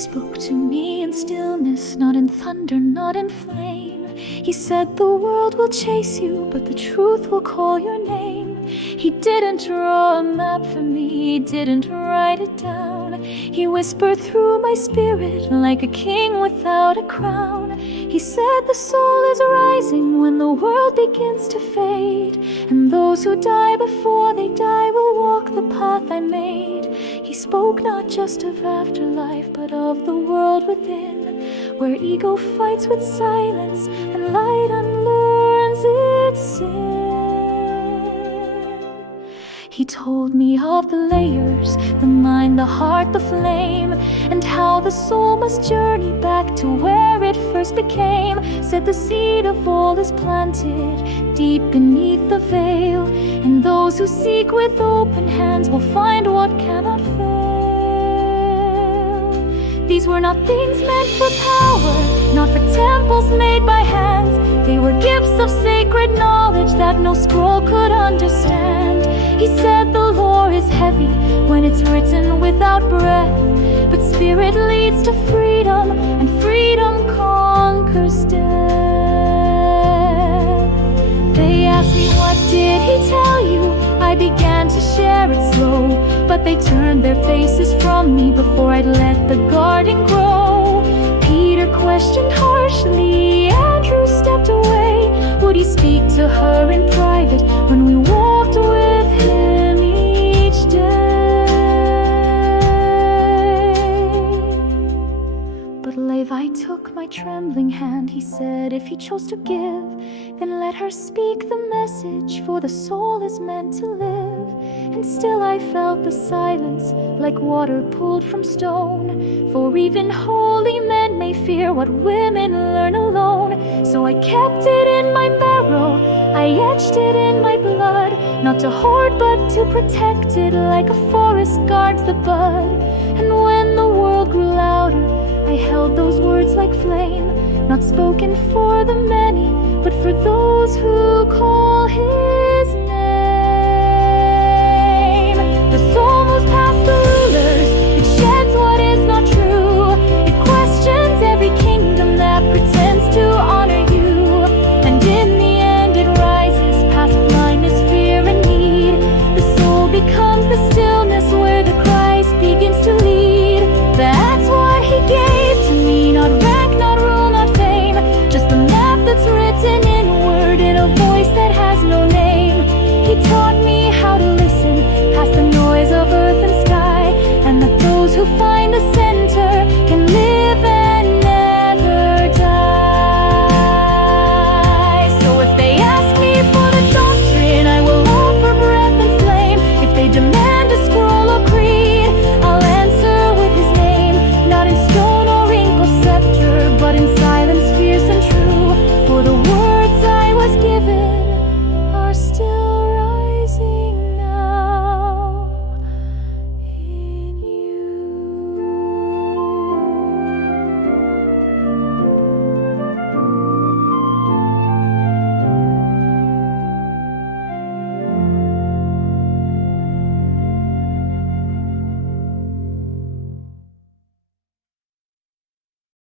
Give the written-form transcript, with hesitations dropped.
spoke to me in stillness, not in thunder, not in flame. He said the world will chase you, but the truth will call your name. He didn't draw a map for me, he didn't write it down. He whispered through my spirit like a king without a crown. He said the soul is rising when the world begins to fade, and those who die before they die will walk the path I made. He spoke not just of afterlife, but of the world within, where ego fights with silence and light unlearns its sin. He told me of the layers, the mind, the heart, the flame, and how the soul must journey back to where it first became. Said the seed of all is planted deep beneath the veil, and those who seek with open hands will find what cannot fail. These were not things meant for power, not for temples made by hands. They were gifts of sacred knowledge that no scroll could understand. He said the lore is heavy when it's written without breath, but spirit leads to freedom, and freedom conquers death. They asked me, what did he tell you? I began to share it slow, but they turned their faces from me before I'd let the garden grow. Peter questioned harshly, Andrew stepped away. Would he speak to her in private when we walked with him each day? But Levi took my trembling hand. He said if he chose to give, then let her speak the message, for the soul is meant to live. And still I felt the silence like water pulled from stone, for even holy men may fear what women learn alone. So I kept it in my marrow, I etched it in my blood, not to hoard but to protect it like a forest guards the bud. And when the world grew louder, I held those words like flame, not spoken for the many, but for those who call